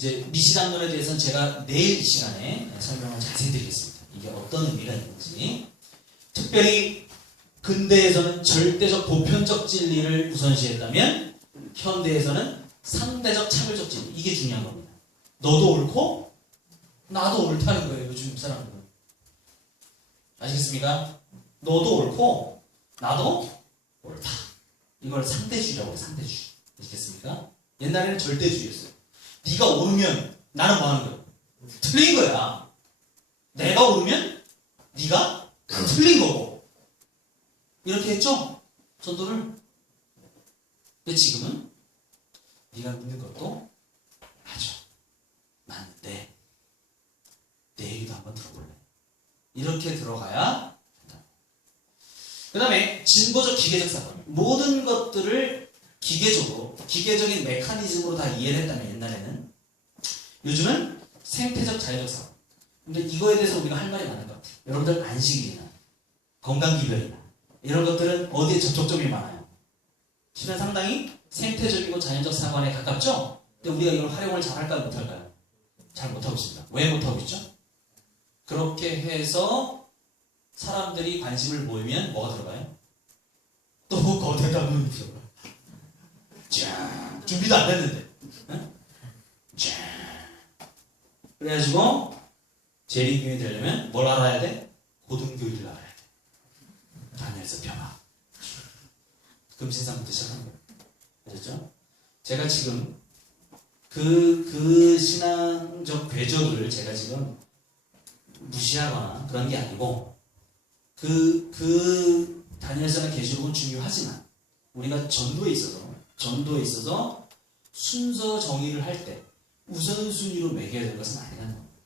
이제 미시당론에 대해서는 제가 내일 시간에 설명을 자세히 드리겠습니다. 이게 어떤 의미가 있는지. 특별히 근대에서는 절대적 보편적 진리를 우선시했다면 현대에서는 상대적 차별적 진리, 이게 중요한 겁니다. 너도 옳고 나도 옳다는 거예요. 요즘 사람들은. 아시겠습니까? 너도 옳고 나도 옳다. 이걸 상대주의라고 해요. 상대주의. 아시겠습니까? 옛날에는 절대주의였어요. 네가 옳으면 나는 뭐 하는 거야? 틀린 거야. 내가 옳으면 네가 틀린 거고. 이렇게 했죠? 전도를. 근데 지금은 네가 믿는 것도 맞아. 맞는데 내 얘기도 한번 들어볼래? 이렇게 들어가야 된다. 그 다음에 진보적 기계적 사건. 모든 것들을 기계적으로, 기계적인 메커니즘으로 다 이해를 했다면 옛날에는, 요즘은 생태적 자연적 사건. 근데 이거에 대해서 우리가 할 말이 많은 것 같아요. 여러분들 안식일이나 건강기별이나 이런 것들은 어디에 접촉점이 많아요? 실은 상당히 생태적이고 자연적 사관에 가깝죠? 근데 우리가 이걸 활용을 잘할까요? 못할까요? 잘 못하고 있습니다. 왜 못하고 있죠? 그렇게 해서 사람들이 관심을 모이면 뭐가 들어가요? 또 거대한 눈이 들어가요. 짠! 준비도 안 됐는데. 응? 짠! 그래가지고 재림교회 되려면 뭘 알아야 돼? 고등교리를 알아야 돼. 다니엘서 병아. 금신상부터 시작하는 거예요. 아셨죠? 제가 지금 그 신앙적 궤적을 제가 지금 무시하거나 그런 게 아니고, 그 다니엘서나 계시록은 중요하지만 우리가 전도에 있어서 순서 정의를 할 때 우선순위로 매겨야 될 것은 아니라는 겁니다.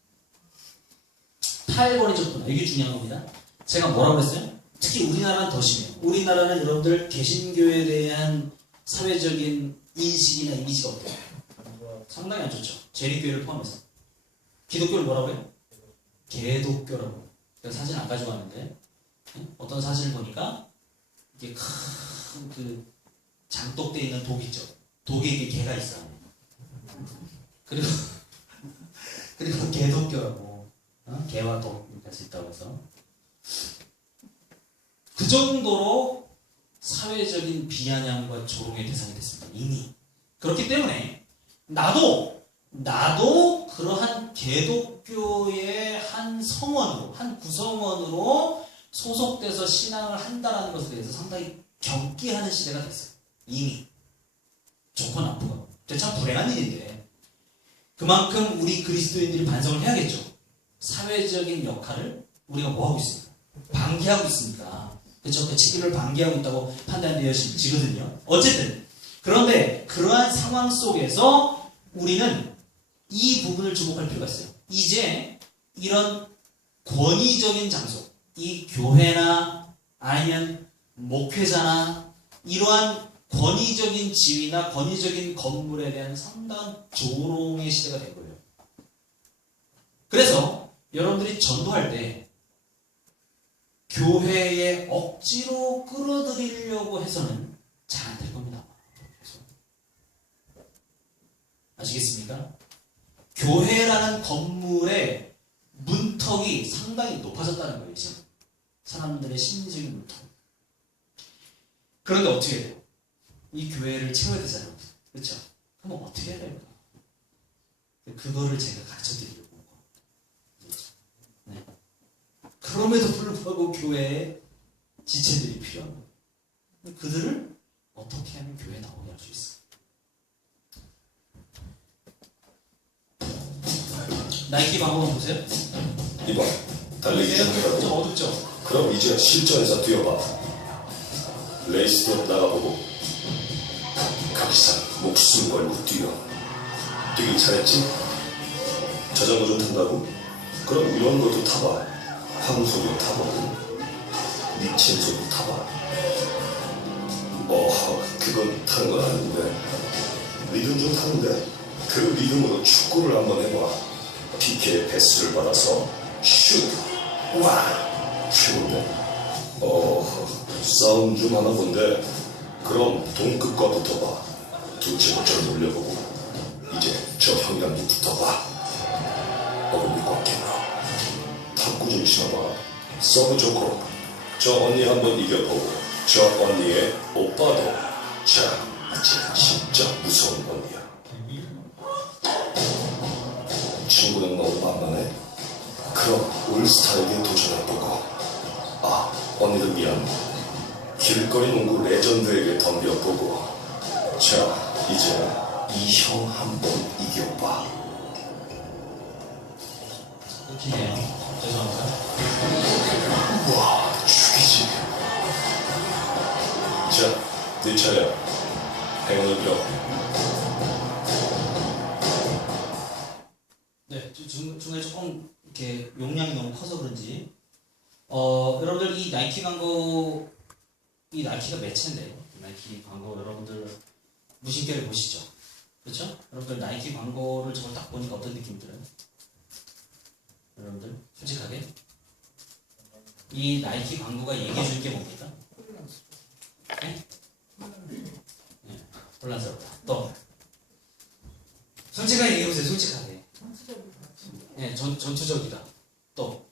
탈권위적 분화, 이게 중요한 겁니다. 제가 뭐라고 했어요? 특히 우리나라는 더 심해요. 우리나라는 여러분들 개신교에 대한 사회적인 인식이나 이미지가 어때요? 상당히 안 좋죠. 재림교회를 포함해서. 기독교를 뭐라고 해요? 개독교라고. 제가 사진 안 가져왔는데 어떤 사진을 보니까 이게 큰 그 장독대에 있는 독 있죠. 독에 이게 개가 있어요. 그리고 개독교라고. 개와 독 할 수 있다고 해서 그 정도로 사회적인 비아냥과 조롱의 대상이 됐습니다. 이미. 그렇기 때문에 나도 그러한 개독교의 한 성원으로, 한 구성원으로 소속돼서 신앙을 한다는 것에 대해서 상당히 경계하는 시대가 됐어요. 이미. 좋고 나쁘고. 참 불행한 일인데 그만큼 우리 그리스도인들이 반성을 해야겠죠. 사회적인 역할을 우리가 뭐하고 있습니까? 방기하고 있습니까? 그렇죠? 그 치기를 방기하고 있다고 판단되어지거든요. 어쨌든 그런데 그러한 상황 속에서 우리는 이 부분을 주목할 필요가 있어요. 이제 이런 권위적인 장소, 이 교회나 아니면 목회자나 이러한 권위적인 지위나 권위적인 건물에 대한 상당한 조롱의 시대가 된 거예요. 그래서 여러분들이 전도할 때 교회에 억지로 끌어들이려고 해서는 잘 안 될 겁니다. 아시겠습니까? 교회라는 건물의 문턱이 상당히 높아졌다는 거예요. 지금 사람들의 심리적인 문턱. 그런데 어떻게 해야 돼요? 이 교회를 채워야 되잖아요. 그렇죠? 그럼 어떻게 해야 될까? 그거를 제가 가르쳐 드리려고. 네. 그럼에도 불구하고 교회에 지체들이 필요한 거예요. 그들을 어떻게 하면 교회에 나오게 할 수 있어요? 나이키 방법 보세요. 이봐, 달리기 좀 좀 하라고. 어둡죠? 그럼 이제 실전에서 뛰어봐. 레이스도 나가보고 각자 목숨 걸고 뛰어. 뛰기 잘했지? 자전거 좀 탄다고? 그럼 이런 것도 타봐. 황소도 타보고 니친소도 타봐. 그건 타는 건 아닌데 리듬 좀 타는데 그 리듬으로 축구를 한번 해봐. PK의 패스를 받아서 슛! 와! 좋은데? 싸움 좀 하나 본데 그럼 동급과 붙어봐. 두 채부터 올려보고 이제 저 형이랑 좀 붙어봐. 너도 믿고 왔겠나? 탐구 좀 시켜봐. 서브 좋고 저 언니 한번 이겨보고 저 언니의 오빠도. 자, 쟤는 진짜 무서운 언니야. 친구는 너무 만만해. 그럼 올스타에게 도전해보고. 아, 언니들 미안. 길거리 농구 레전드에게 덤벼보고. 자, 이제 이 형 한번 이겨봐. 웃기네요. 죄송합니다. 우와, 죽이지. 자, 네 차례야. 행운을 빌어. 네, 중간에 조금 이렇게 용량이 너무 커서 그런지 여러분들 이 나이키 광고, 이 나이키가 매체인데요. 나이키 광고 여러분들 무심결에 보시죠. 그렇죠? 여러분들 나이키 광고를 저걸 딱 보니까 어떤 느낌 들어요? 여러분들 솔직하게 이 나이키 광고가 얘기해 줄 게 뭡니까? 네? 네, 혼란스럽다. 또 솔직하게 얘기해 보세요. 솔직하게. 네, 전투적이다. 또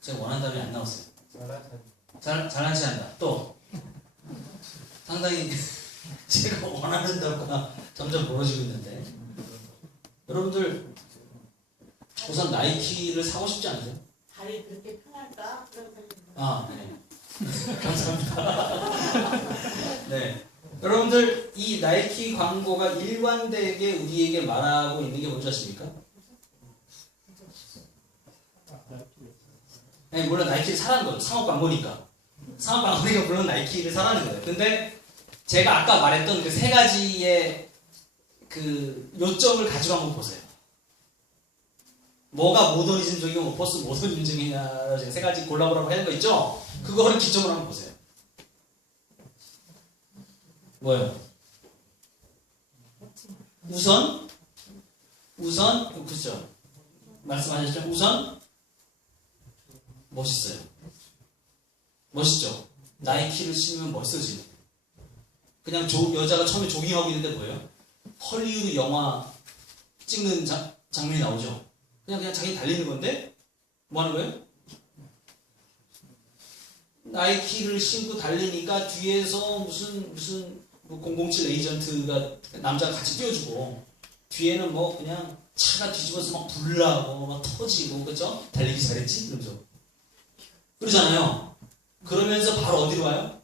제가 원하는 답이 안 나왔어요. 잘난 체 한다. 또 상당히 제가 원하는 답과 점점 멀어지고 있는데 여러분들 우선 나이키를 사고 싶지 않으세요? 발이 그렇게 편할까? 그런 생각이 아, 네. 감사합니다. 네. 여러분들 이 나이키 광고가 일관되게 우리에게 말하고 있는 게 뭔지 아십니까? 네, 물론 나이키를 사라는 거죠. 상업 광고니까. 상업 광고니까 물론 나이키를 사라는 거예요. 근데 제가 아까 말했던 그 세 가지의 그 요점을 가지고 한번 보세요. 뭐가 모더니즘적이고 뭐 포스트 모더니즘이냐 세 가지 골라보라고 하는 거 있죠? 그거를 기점으로 한번 보세요. 뭐예요? 우선 그죠? 말씀하셨죠? 우선 멋있어요. 멋있죠? 나이키를 신으면 멋있어지는. 그냥 여자가 처음에 조깅하고 있는데 뭐예요? 헐리우드 영화 찍는 장면이 나오죠? 그냥 자기 달리는 건데 뭐 하는 거예요? 나이키를 신고 달리니까 뒤에서 무슨 뭐 007 에이전트가 남자가 같이 뛰어주고 뒤에는 뭐 그냥 차가 뒤집어서 막 불나고 막 터지고 그죠? 달리기 잘했지? 그러면서 그러잖아요. 그러면서 바로 어디로 와요?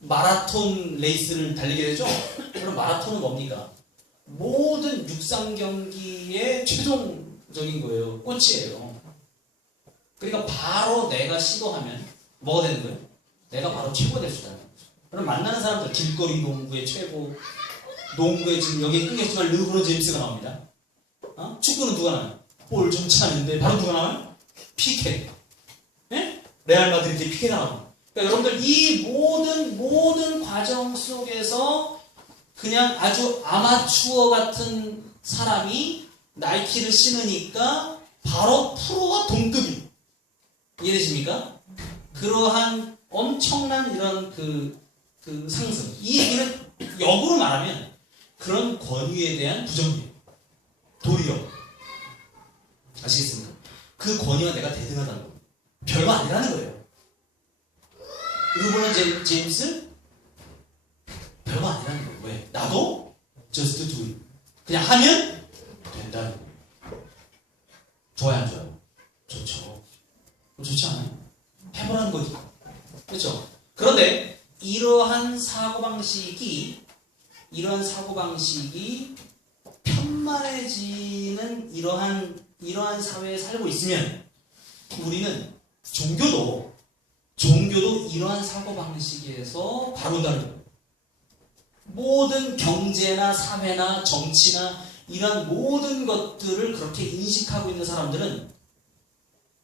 마라톤 레이스를 달리게 되죠? 그럼 마라톤은 뭡니까? 모든 육상 경기의 최종적인 거예요. 꽃이에요. 그러니까 바로 내가 시도하면 뭐가 되는 거예요? 내가 바로 최고가 될 수 있다는 거죠. 그럼 만나는 사람들 길거리 농구의 최고, 농구에 지금 여기에 끊겼지만 르브론 제임스가 나옵니다. 축구는 누가 나와요? 볼 좀 차는데 바로 누가 나와요? 피케. 예? 레알 마드리드의 피케가 나와요. 그러니까 여러분들 이 모든 과정 속에서 그냥 아주 아마추어 같은 사람이 나이키를 신으니까 바로 프로와 동급이. 이해되십니까? 그러한 엄청난 이런 그 상승. 이 얘기는 역으로 말하면 그런 권위에 대한 부정이에요. 도리어. 아시겠습니까? 그 권위와 내가 대등하다는 거예요. 별거 아니라는 거예요. 르브론 제임스? 별거 아니라는 거예요. 왜? 나도 just do it. 그냥 하면 된다는 거예요. 좋아요, 안 좋아요? 좋죠. 좋지 않아요? 해보라는 거지. 그렇죠? 그런데 이러한 사고방식이 편만해지는 이러한 사회에 살고 있으면 우리는 종교도 이러한 사고방식에서 바로다는 거예요. 모든 경제나 사회나 정치나 이러한 모든 것들을 그렇게 인식하고 있는 사람들은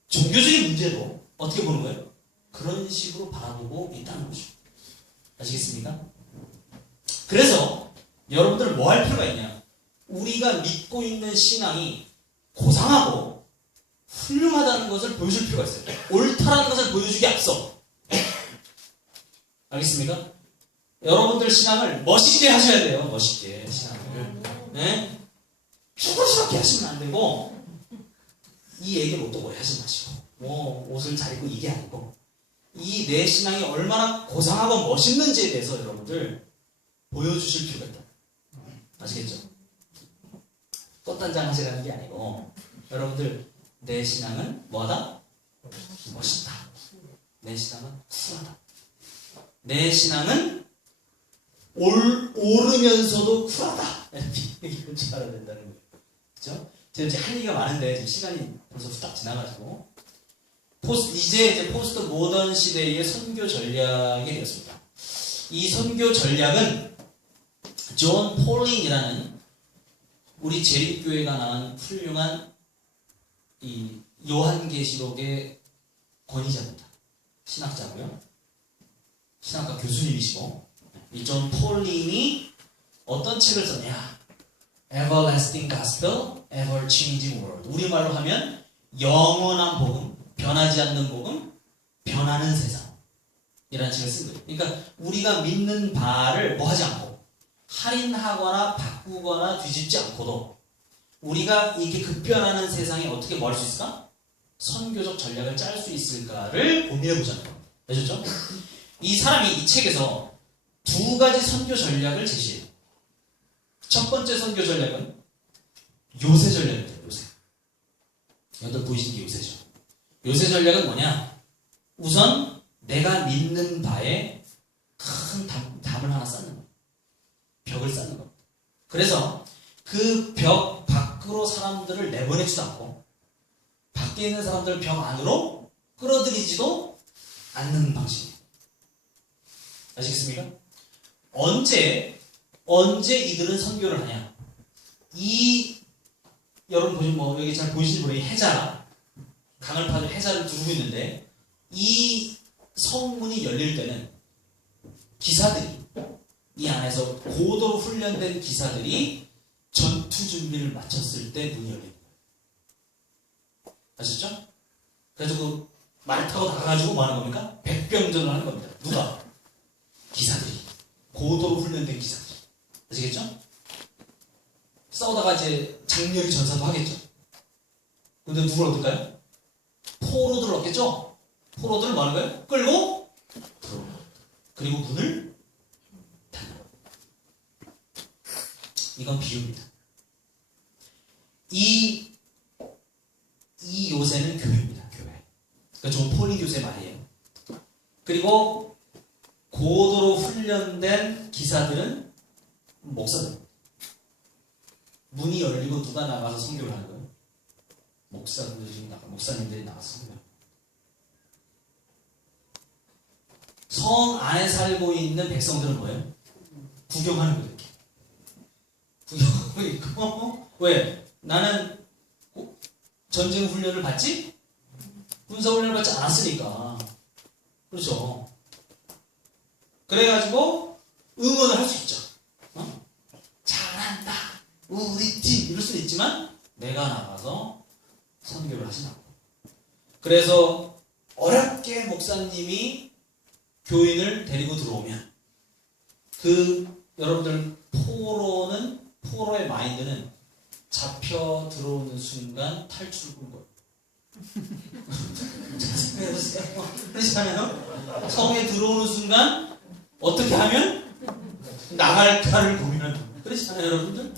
종교적인 문제도 어떻게 보는 거예요? 그런 식으로 바라보고 있다는 거죠. 아시겠습니까? 그래서 여러분들은 뭐 할 필요가 있냐? 우리가 믿고 있는 신앙이 고상하고 훌륭하다는 것을 보여줄 필요가 있어요. 옳다라는 것을 보여주기 앞서. 알겠습니까? 여러분들 신앙을 멋있게 하셔야 돼요. 멋있게 신앙을. 네? 하시면 안 되고, 이 얘기를 또 오래 하지 마시고, 뭐 옷을 잘 입고 이게 아니고, 이 내 신앙이 얼마나 고상하고 멋있는지에 대해서 여러분들 보여주실 필요가 있다. 아시겠죠? 꽃단장 하시라는 게 아니고, 여러분들 내 신앙은 뭐하다? 멋있다. 내 신앙은 쿨하다. 내 신앙은 오르면서도 쿨하다. 이렇게 얘기를 줄 알아야 된다는 거예요. 그죠? 제가 이제 할 얘기가 많은데 지금 시간이 벌써 후딱 지나가지고 이제 포스트 모던 시대의 선교 전략이 되었습니다. 이 선교 전략은 존 폴링이라는 우리 재림교회가 낳은 훌륭한 이 요한계시록의 권위자입니다. 신학자고요. 신학과 교수님이시고, 이 존 폴링이 어떤 책을 썼냐? Everlasting Gospel, Ever Changing World. 우리말로 하면 영원한 복음, 변하지 않는 복음, 변하는 세상이라는 책을 쓴 거예요. 그러니까 우리가 믿는 바를 뭐 하지 않고 할인하거나 바꾸거나 뒤집지 않고도 우리가 이게 급변하는 세상에 어떻게 뭐 할 수 있을까? 선교적 전략을 짤 수 있을까를 고민해 보자는 겁니다. 아셨죠? 이 사람이 이 책에서 두 가지 선교 전략을 제시해요. 첫 번째 선교 전략은 요새 전략입니다. 요새. 여러분 보이시는 게 요새죠. 요새 전략은 뭐냐? 우선 내가 믿는 바에 큰 담을 하나 쌓는 거예요. 벽을 쌓는 겁니다. 그래서 그 벽 밖으로 사람들을 내보내지도 않고 밖에 있는 사람들을 벽 안으로 끌어들이지도 않는 방식이에요. 아시겠습니까? 언제 이들은 선교를 하냐? 여러분 보시면 뭐 여기 잘 보이시는 분이 해자 강을 파는 해자를 두르고 있는데 이 성문이 열릴 때는 기사들이 이 안에서 고도로 훈련된 기사들이 전투 준비를 마쳤을 때 문이 열립니다. 아셨죠? 그래서 그 말 타고 나가가지고 뭐 하는 겁니까? 백병전을 하는 겁니다. 누가? 기사들이. 고도로 훈련된 기사들이. 아시겠죠? 싸우다가 이제 장렬히 전사도 하겠죠. 근데 누굴 얻을까요? 포로들을 얻겠죠? 포로들을 뭐 하는 거예요? 끌고 들어오는 겁니다. 그리고 문을 닫는 겁니다. 이건 비유입니다. 이 요새는 교회입니다. 교회. 그러니까 존 폴링 교수의 말이에요. 그리고 고도로 훈련된 기사들은 목사들. 문이 열리고 누가 나가서 선교를 하는 거예요? 목사님들이 나가서 선교를. 성 안에 살고 있는 백성들은 뭐예요? 구경하는 거예요. 구경하고 있고. 왜? 나는 전쟁 훈련을 받지? 군사 훈련을 받지 않았으니까. 그렇죠. 그래가지고 응원을 할 수 있죠. 잘한다. 우리 팀 이럴 수는 있지만 내가 나가서 선교를 하진 않고. 그래서 어렵게 목사님이 교인을 데리고 들어오면 여러분들 포로의 마인드는 잡혀 들어오는 순간 탈출을 거예요. 생각해보세요. 그렇잖아요? 성에 들어오는 순간 어떻게 하면 나갈까를 고민하는 거예요. 그렇잖아요, 여러분들?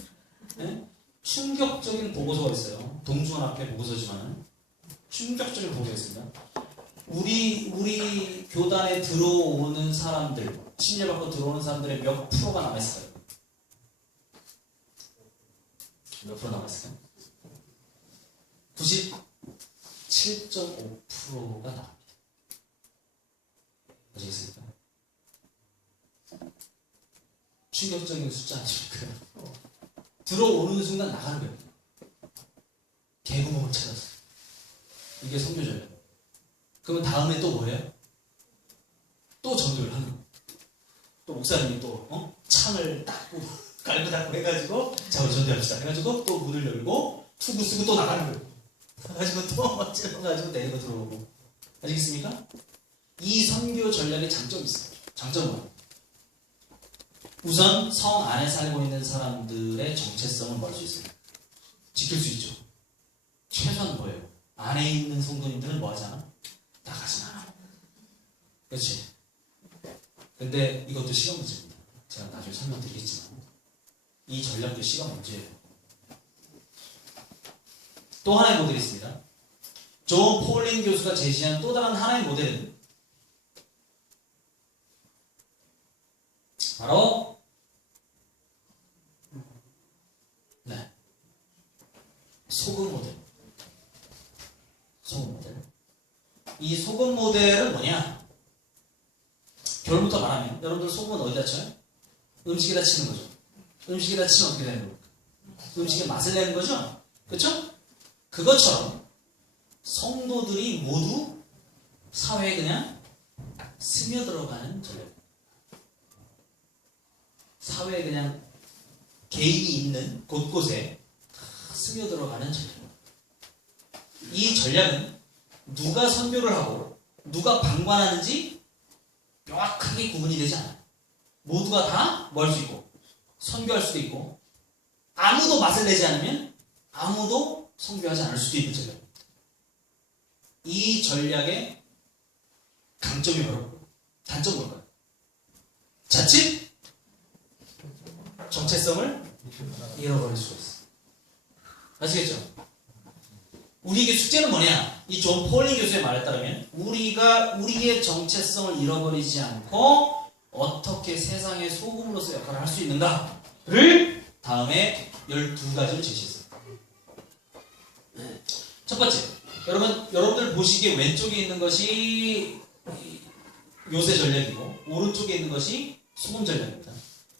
네? 충격적인 보고서가 있어요. 동주원 앞에 보고서지만 충격적인 보고가 있습니다. 우리 교단에 들어오는 사람들, 침례받고 들어오는 사람들의 몇 프로가 남아있을까요? 몇 프로 남아있을까요? 97.5%가 나옵니다. 아시겠습니까? 충격적인 숫자 아닙니까? 들어오는 순간 나가는 거예요. 개구멍을 찾아서. 이게 선교전략. 그러면 다음에 또 뭐예요? 또 전도를 하는 거예요. 또 목사님이 또 창을 닦고 갈고 닦고 해가지고 자 우리 전도합시다 해가지고 또 문을 열고 투구 쓰고 또 나가는 거예요. 가지고 또 찔러가지고 내리고 들어오고. 아시겠습니까? 이 선교 전략의 장점이 있어요. 장점은 뭐예요? 우선 성 안에 살고 있는 사람들의 정체성을 볼 수 있어요. 지킬 수 있죠. 최소한 뭐예요? 안에 있는 성도님들은 뭐 하잖아? 나가지 마라. 그렇지? 근데 이것도 시간 문제입니다. 제가 나중에 설명드리겠지만 이 전략도 시간 문제예요. 또 하나의 모델이 있습니다. 존 폴린 교수가 제시한 또 다른 하나의 모델은 바로 소금 모델. 소금 모델. 이 소금 모델은 뭐냐? 결론부터 말하면 여러분들 소금은 어디다 쳐요? 음식에다 치는 거죠. 음식에다 치면 어떻게 되는 겁니까? 음식의 맛을 내는 거죠. 그렇죠? 그것처럼 성도들이 모두 사회에 그냥 스며들어가는 전략. 사회에 그냥 개인이 있는 곳곳에 스며들어가는 전략. 이 전략은 누가 선교를 하고 누가 방관하는지 명확하게 구분이 되지 않아요. 모두가 다 뭐 할 수 있고 선교할 수도 있고 아무도 맛을 내지 않으면 아무도 선교하지 않을 수도 있는 전략입니다. 이 전략의 강점이 뭐라고? 단점이 뭘까요? 자칫 정체성을 잃어버릴 수가 있어요. 아시겠죠? 우리에게 숙제는 뭐냐? 이 존 폴린 교수의 말에 따르면 우리가 우리의 정체성을 잃어버리지 않고 어떻게 세상의 소금으로서 역할을 할 수 있는가를 다음에 12가지를 제시했어요. 첫 번째, 여러분들 보시기에 왼쪽에 있는 것이 요새 전략이고 오른쪽에 있는 것이 소금 전략입니다.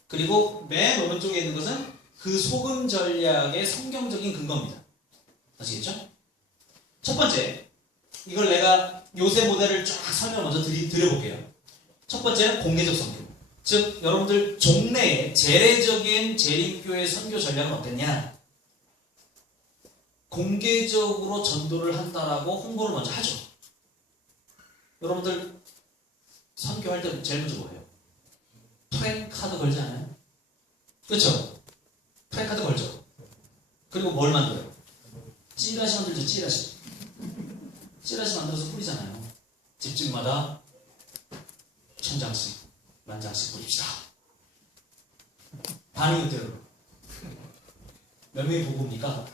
그리고 맨 오른쪽에 있는 것은 그 소금 전략의 성경적인 근거입니다. 아시겠죠? 첫 번째, 이걸 내가 요새 모델을 쫙 설명 먼저 드려볼게요. 첫 번째는 공개적 선교. 즉, 여러분들 종래에 재래적인 재림교회 선교 전략은 어땠냐? 공개적으로 전도를 한다라고 홍보를 먼저 하죠. 여러분들 선교할 때 제일 먼저 뭐예요? 프랜카드 걸지 않아요? 그렇죠? 프랜카드 걸죠. 그리고 뭘 만들어요? 찌라시 만들죠. 찌라시 만들어서 뿌리잖아요. 집집마다 1000장씩, 10,000장씩 뿌립시다. 반응이 어때요? 몇 명이 보고 옵니까?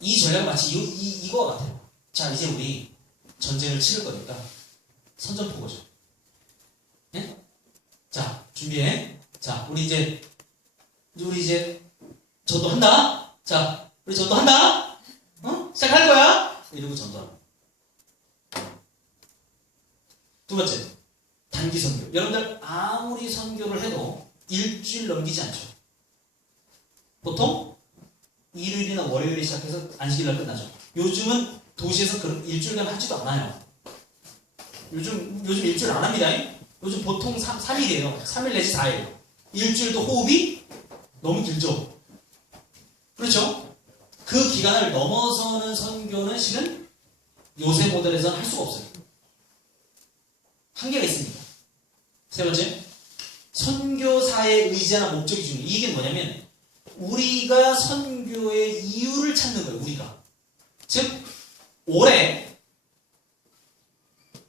이 전략은 마치 이거와 같아요. 자, 이제 우리 전쟁을 치를 거니까 선전포고죠. 네? 자, 준비해. 자, 우리 이제 전도한다. 자, 우리 전도한다. 시작할 거야. 이러고 전도하는. 두 번째, 단기 선교. 여러분들 아무리 선교를 해도 일주일 넘기지 않죠. 보통 일요일이나 월요일에 시작해서 안식일날 끝나죠. 요즘은 도시에서 그런 일주일간 하지도 않아요. 요즘 일주일 안 합니다. 요즘 보통 3일이에요. 3일 내지 4일. 일주일도 호흡이 너무 길죠. 그렇죠? 그 기간을 넘어서는 선교는 실은 요새 모델에서는 할 수가 없어요. 한계가 있습니다. 세 번째, 선교사의 의지나 목적이 중요해요. 이게 뭐냐면 우리가 선교의 이유를 찾는 거예요. 우리가. 즉 올해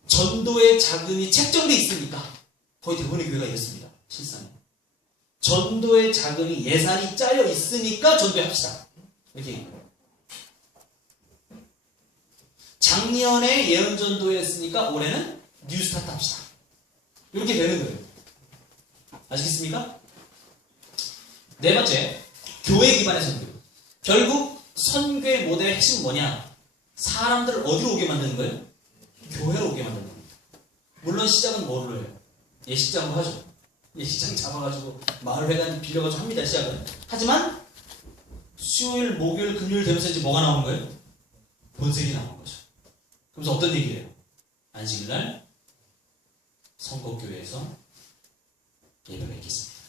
전도의 자금이 책정돼 있으니까 거의 대부분의 교회가 이렇습니다. 실상에. 전도의 자금이 예산이 짜여 있으니까 전도합시다. 이렇게 얘기해요. 작년에 예언전도에 했으니까 올해는 뉴스타트 합시다. 이렇게 되는 거예요. 아시겠습니까? 네 번째, 교회 기반의 선교. 결국 선교의 모델의 핵심은 뭐냐? 사람들을 어디로 오게 만드는 거예요? 교회로 오게 만드는 겁니다. 물론 시작은 뭐로 해요? 예식장으로 하죠. 예식장 잡아가지고 마을회관 빌려가지고 합니다. 시작은. 하지만 수요일, 목요일, 금요일 되면서 이제 뭐가 나오는 거예요? 본색이 나오는 거죠. 그래서 어떤 얘기예요? 안식일날 선거교회에서 예배가 있겠습니다.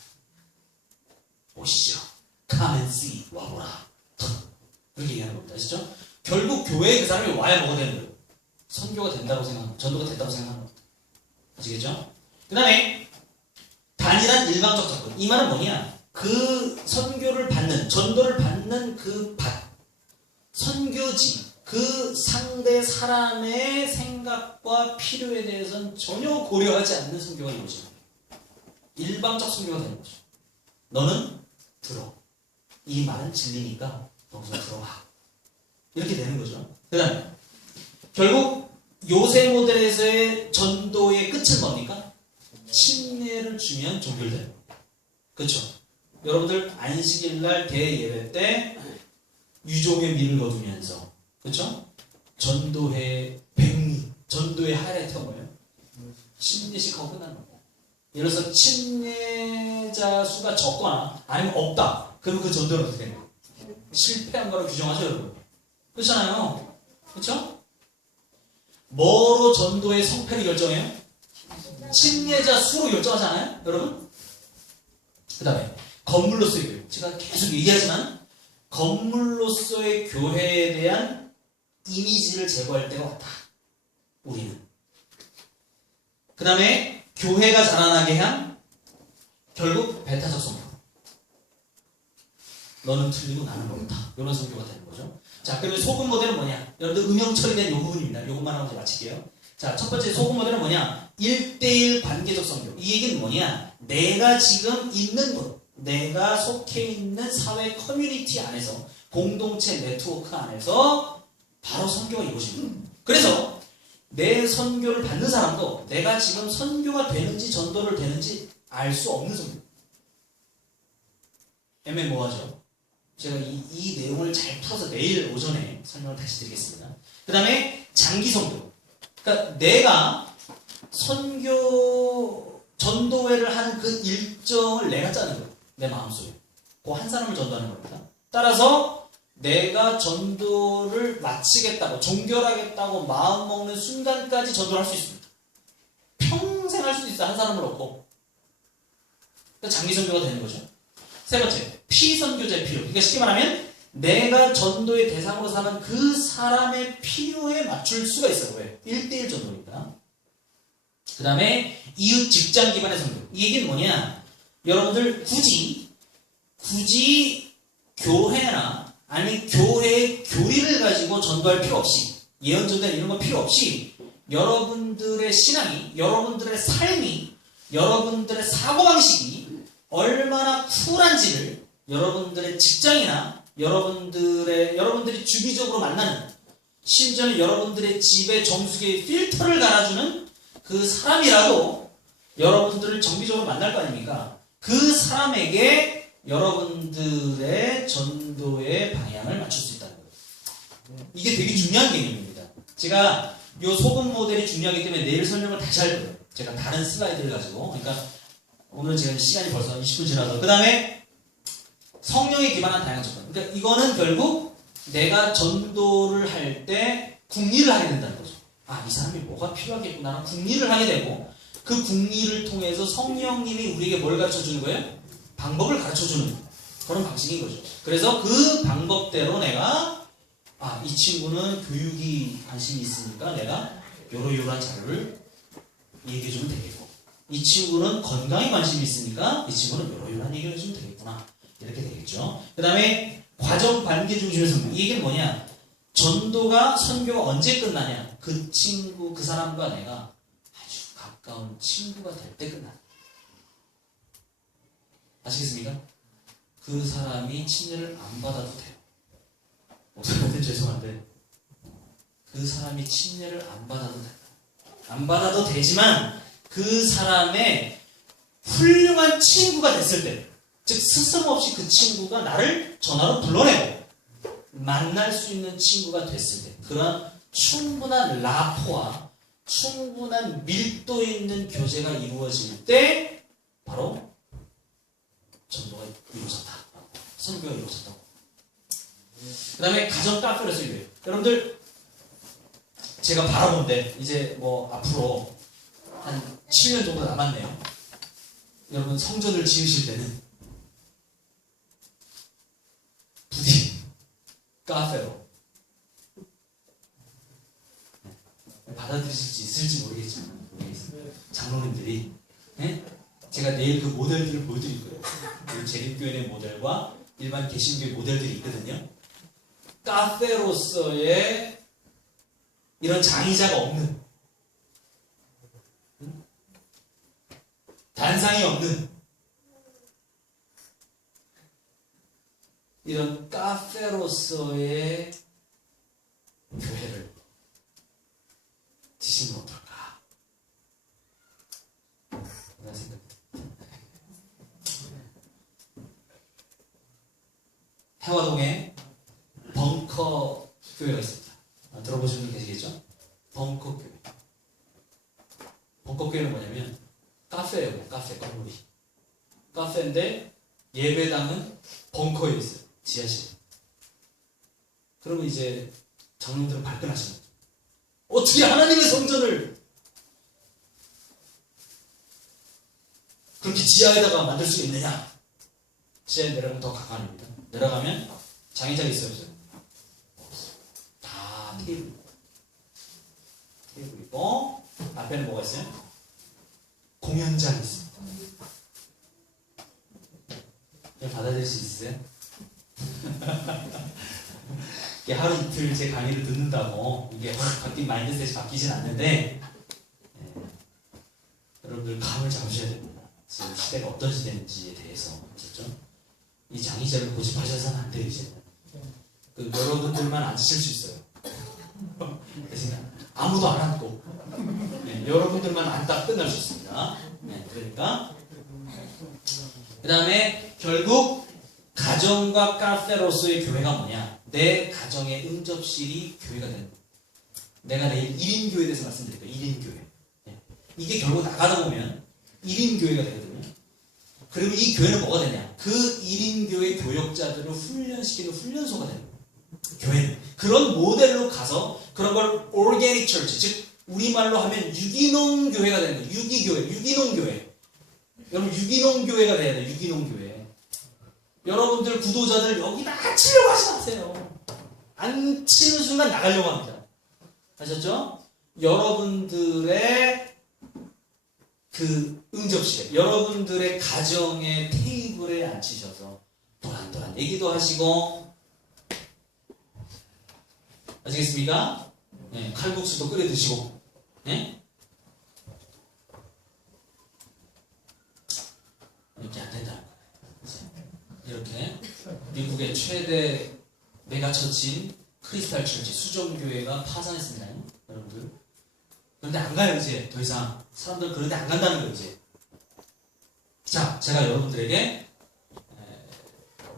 오시죠. Come and see. 와보라. 그렇게 얘기하는 겁니다. 아시죠? 결국 교회에 그 사람이 와야 뭐가 되는 거예요? 선교가 된다고 생각하는, 전도가 됐다고 생각하는 겁니다. 아시겠죠? 그 다음에 단일한 일방적 접근. 이 말은 뭐냐? 그 선교를 받는, 전도를 받는 그 선교지, 그 상대 사람의 생각과 필요에 대해서는 전혀 고려하지 않는 선교가 이루어지는 거예요. 일방적 선교가 되는 거죠. 너는 들어. 이 말은 진리니까 너도 들어와. 이렇게 되는 거죠. 그 다음에 결국 요새 모델에서의 전도의 끝은 뭡니까? 침례를 주면 종결되는 거예요. 그렇죠? 여러분들 안식일날 대예배 때 유종의 미를 거두면서 그렇죠? 전도회 백리, 전도회 하이라이트가 뭐예요? 침례식 하고 끝나는 거예요. 예를 들어서 침례자 수가 적거나 아니면 없다. 그럼 그 전도는 어떻게 되는 거예요? 실패한 거로 규정하죠, 여러분. 그렇잖아요. 그렇죠? 뭐로 전도의 성패를 결정해요? 침례자 수로 결정하잖아요, 여러분. 그 다음에 건물로서의 교회. 제가 계속 얘기하지만 건물로서의 교회에 대한 이미지를 제거할 때가 왔다. 우리는. 그 다음에 교회가 자라나게 한 결국 배타적 성교. 너는 틀리고 나는 옳다. 이런 성교가 되는 거죠. 자, 그리고 소금 모델은 뭐냐? 여러분들 음영 처리된 요 부분입니다. 요것만 하고 이제 마칠게요. 자, 첫 번째 소금 모델은 뭐냐? 1대1 관계적 성교. 이 얘기는 뭐냐? 내가 지금 있는 곳, 내가 속해 있는 사회 커뮤니티 안에서, 공동체 네트워크 안에서 바로 선교가 이루어집니다. 그래서 내 선교를 받는 사람도 내가 지금 선교가 되는지 전도를 되는지 알 수 없는 선교. 애매모호하죠. 제가 이 내용을 잘 풀어서 내일 오전에 설명을 다시 드리겠습니다. 그 다음에 장기 선교. 그러니까 내가 선교, 전도회를 하는 그 일정을 내가 짜는 거예요. 내 마음속에. 그 한 사람을 전도하는 겁니다. 따라서 내가 전도를 마치겠다고, 종결하겠다고 마음먹는 순간까지 전도를 할 수 있습니다. 평생 할 수 있어요. 한 사람을 놓고. 그러니까 장기 선교가 되는 거죠. 세 번째, 피선교제 필요. 그러니까 쉽게 말하면 내가 전도의 대상으로 삼은 그 사람의 필요에 맞출 수가 있어요. 왜? 1대1 전도니까. 그 다음에 이웃 직장 기반의 선교. 이 얘기는 뭐냐? 여러분들 굳이 교회나 아니면 교회의 교리를 가지고 전도할 필요 없이, 예언전도나 이런 거 필요 없이 여러분들의 신앙이, 여러분들의 삶이, 여러분들의 사고방식이 얼마나 쿨한지를 여러분들의 직장이나 여러분들이 주기적으로 만나는, 심지어는 여러분들의 집에 정수기에 필터를 갈아주는 그 사람이라도 여러분들을 정기적으로 만날 거 아닙니까? 그 사람에게 여러분들의 전도의 방향을 맞출 수 있다는 거예요. 이게 되게 중요한 개념입니다. 제가 이 소금 모델이 중요하기 때문에 내일 설명을 다시 할 거예요. 제가 다른 슬라이드를 가지고. 그러니까 오늘 지금 시간이 벌써 20분 지나서. 그 다음에 성령에 기반한 다양한 접근. 그러니까 이거는 결국 내가 전도를 할 때 궁리를 하게 된다는 거죠. 아, 이 사람이 뭐가 필요하겠구나. 궁리를 하게 되고, 그 궁리를 통해서 성령님이 우리에게 뭘 가르쳐 주는 거예요? 방법을 가르쳐 주는 그런 방식인 거죠. 그래서 그 방법대로 내가, 아, 이 친구는 교육이 관심이 있으니까 내가 요러요러한 자료를 얘기해 주면 되겠고, 이 친구는 건강에 관심이 있으니까 이 친구는 요러요러한 얘기를 해주면 되겠구나. 이렇게 되겠죠. 그 다음에 과정 관계 중심의 선교. 이 얘기는 뭐냐? 전도가, 선교가 언제 끝나냐? 그 친구, 그 사람과 내가 아주 가까운 친구가 될 때 끝나. 아시겠습니까? 그 사람이 침례를 안 받아도 돼요. 목사님한테 죄송한데 그 사람이 침례를 안 받아도 돼요. 안 받아도 되지만 그 사람의 훌륭한 친구가 됐을 때, 즉 스스럼없이 그 친구가 나를 전화로 불러내고 만날 수 있는 친구가 됐을 때, 그런 충분한 라포와 충분한 밀도 있는 교제가 이루어질 때 바로 전도가 이루어졌다. 선교가 이루어졌다고. 그 다음에 가정 카페로서 이래요. 여러분들, 제가 바라본데 이제 뭐 앞으로 한 7년 정도 남았네요. 여러분 성전을 지으실 때는 부디 카페로 받아들이실 수 있을지 모르겠지만, 장로님들이, 네? 제가 내일 그 모델들을 보여드릴 거예요. 그 재림교회의 모델과 일반 개신교회 모델들이 있거든요. 카페로서의 이런 장의자가 없는, 단상이 없는 이런 카페로서의 교회를 지시면 어떨까? 그런 생각입니다. 해화동에 벙커 교회가 있습니다. 들어보신 분 계시겠죠? 벙커 교회. 벙커 교회는 뭐냐면 카페예요. 카페, 건물이. 카페인데 예배당은 벙커에 있어요. 지하실. 그러면 이제 장로들은 발끈하시는 거죠. 어떻게 하나님의 성전을 그렇게 지하에다가 만들 수 있느냐? 지하에 내려가면 더 가관입니다. 내려가면 장의자가 있어요, 없어요? 다 테이블. 테이블 있고 앞에는 뭐가 있어요? 공연장이 있습니다. 받아들일 수 있으세요? 이게 하루 이틀 제 강의를 듣는다고 이게 바뀐 마인드셋이 바뀌진 않는데 여러분들 감을 잡으셔야 됩니다. 지금 시대가 어떤 시대인지에 대해서 아셨죠? 이 장의자를 고집하셔서는 안 돼요. 이제 여러분들만 앉으실 수 있어요. 대신 아무도 안 앉고 여러분들만 앉다 끝날 수 있습니다. 그러니까 그 다음에 결국 가정과 카페로서의 교회가 뭐냐? 내 가정의 응접실이 교회가 되는 거예요. 내가 내일 1인 교회에 대해서 말씀드릴 거예요. 1인 교회. 이게 결국 나가다 보면 1인 교회가 되거든요. 그리고 이 교회는 뭐가 되냐? 그 1인 교회 교역자들을 훈련시키는 훈련소가 되는 거예요. 교회는. 그런 모델로 가서 그런 걸 organic church, 즉 우리말로 하면 유기농 교회가 되는 거예요. 유기교회, 유기농 교회. 여러분 유기농 교회가 돼야 돼요. 유기농 교회. 여러분들 구도자들 여기다 치려고 하지 마세요. 안 치는 순간 나가려고 합니다. 아셨죠? 여러분들의 그 응접실에, 여러분들의 가정의 테이블에 앉히셔서 도란도란 얘기도 하시고, 아시겠습니까? 네, 칼국수도 끓여 드시고, 네? 이렇게 안 된다는 거예요. 이렇게 미국의 최대 메가처치인 크리스탈 처치 수정교회가 파산했습니다. 여러분들. 그런데 안 가요 이제 더 이상. 사람들 그런데 안 간다는 거예요 이제. 자, 제가 여러분들에게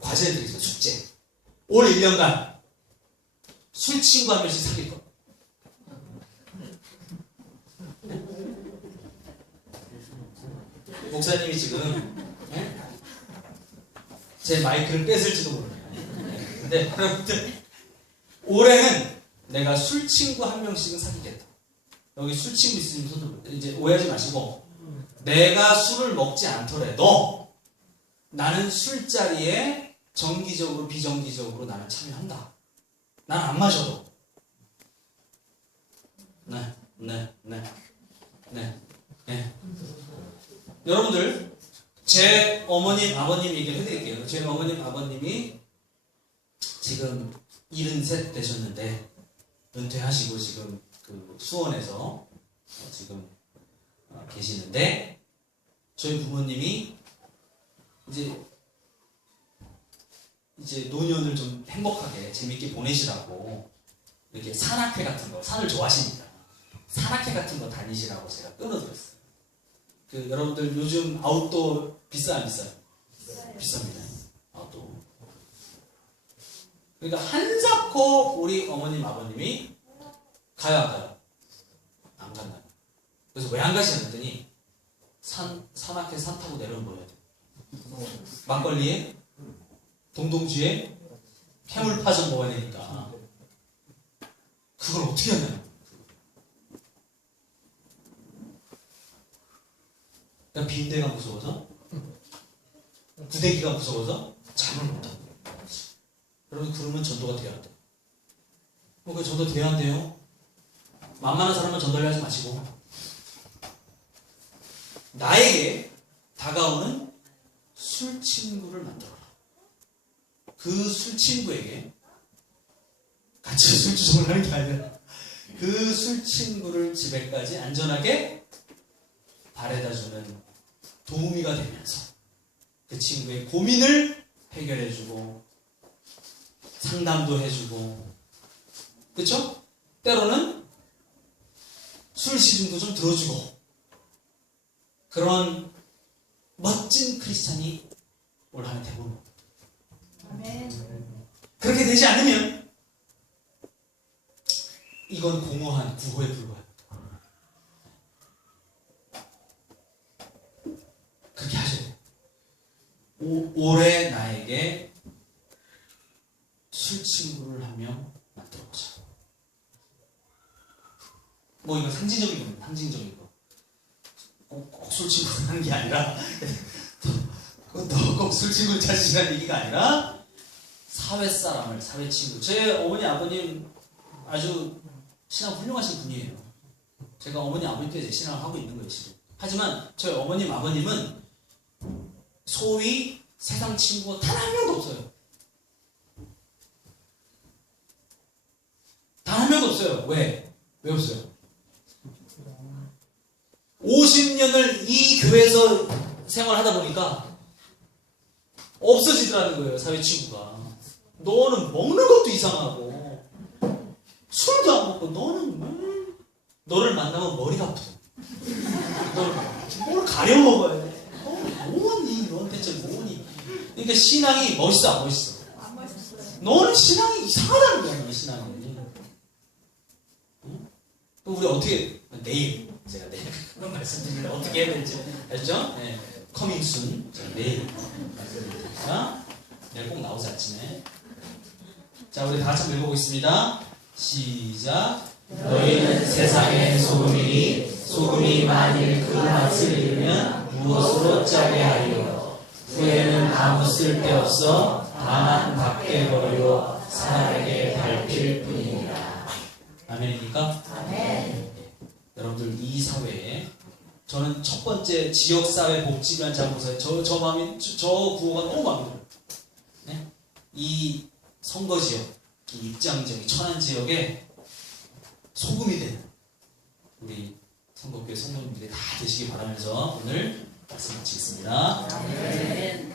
과제를 드리겠습니다. 숙제. 올 1년간 술 친구 한 명씩 사귈 거. 목사님이 지금 제 마이크를 뺏을지도 모르네요. 근데 여러분들 올해는 내가 술 친구 한 명씩은 사귀겠다. 여기 술 친구 있으면 손들 이제 오해하지 마시고 내가 술을 먹지 않더라도 나는 술자리에 정기적으로 비정기적으로 나는 참여한다. 난 안 마셔도. 네. 여러분들 제 어머님 아버님 얘기를 해드릴게요. 제 어머님 아버님이 지금 73 되셨는데 은퇴하시고 지금 그 수원에서 지금 계시는데 저희 부모님이 이제 노년을 좀 행복하게 재밌게 보내시라고 이렇게 산악회 같은 거, 산을 좋아하십니다. 산악회 같은 거 다니시라고 제가 끊어드렸어요. 그 여러분들 요즘 아웃도어 비싸 안 비싸요? 비쌉니다. 아웃도어. 그러니까 한사코 우리 어머님 아버님이 가요 안 가요? 안 간다. 그래서 왜 안 가시냐더니 산악회 산 타고 내려오면 뭐 해야 돼? 막걸리에 동동주에 해물파전 먹어야 되니까 그걸 어떻게 하냐? 그러니까 빈대가 무서워서 구데기가 무서워서 잠을 못하고. 여러분 그러면 전도가 돼야 돼. 그 전도 돼야 한대요. 만만한 사람은 전도를 하지 마시고 나에게 다가오는 술 친구를 만들어라. 그 술 친구에게 같이 술 주정을 하는 게 아니라 그 술 친구를 집에까지 안전하게 바래다주는 도우미가 되면서 그 친구의 고민을 해결해주고 상담도 해주고, 그쵸? 때로는 술 시중도 좀 들어주고, 그런 멋진 크리스찬이 올 한해 되고, 그렇게 되지 않으면 이건 공허한 구호에 불과합니다. 그렇게 하셔야 돼요. 올해 나에게 술 친구를 한 명 만들어보자. 뭐 이건 상징적인 겁니다. 상징적인 거. 꼭 술 친구를 하는 게 아니라 너 꼭 술 친구를 찾으시라는 얘기가 아니라 사회 사람을, 사회 친구. 제 어머니 아버님 아주 신앙 훌륭하신 분이에요. 제가 어머니 아버님 때 신앙을 하고 있는 거예요 지금. 하지만 저희 어머님 아버님은 소위 세상 친구가 단 한 명도 없어요. 단 한 명도 없어요. 왜? 왜 없어요? 50년을 이 교회에서 생활하다 보니까 없어지더라는 거예요, 사회 친구가. 너는 먹는 것도 이상하고 술도 안 먹고 너는 너를 만나면 머리가 아프고 뭘 가려 먹어야 돼. 뭐니? 넌 대체 뭐니? 그러니까 신앙이 멋있어 안 멋있어? 안 멋있어요. 너는 신앙이 이상하다는 거야, 너 신앙이. 응? 또 우리 어떻게 내일 제가 내일 그런 말씀드리면 어떻게 해야 될지 알죠? 네. 커밍 순. 자, 내일 말씀드리니까 내일 꼭 나오지 아침에. 자, 우리 다 같이 한번 읽어보겠습니다. 시작. 너희는 세상의 소금이니 소금이 만일 그 맛을 잃으면 무엇으로 짜게 하리요. 후에는 아무 쓸데없어 다만 밖에 버리고 사람에게 밟힐 뿐이니라. 아멘입니까? 아멘. 여러분들 이 사회에 저는 첫 번째 지역사회 복지관 자문사에 저 마음이 저 구호가 너무 마음에 들어요. 네? 이 선거 지역, 이 입장 지역, 이 천안 지역에 소금이 되는 우리 선거교회 성도님들이 다 되시기 바라면서 오늘 말씀 마치겠습니다. 아멘.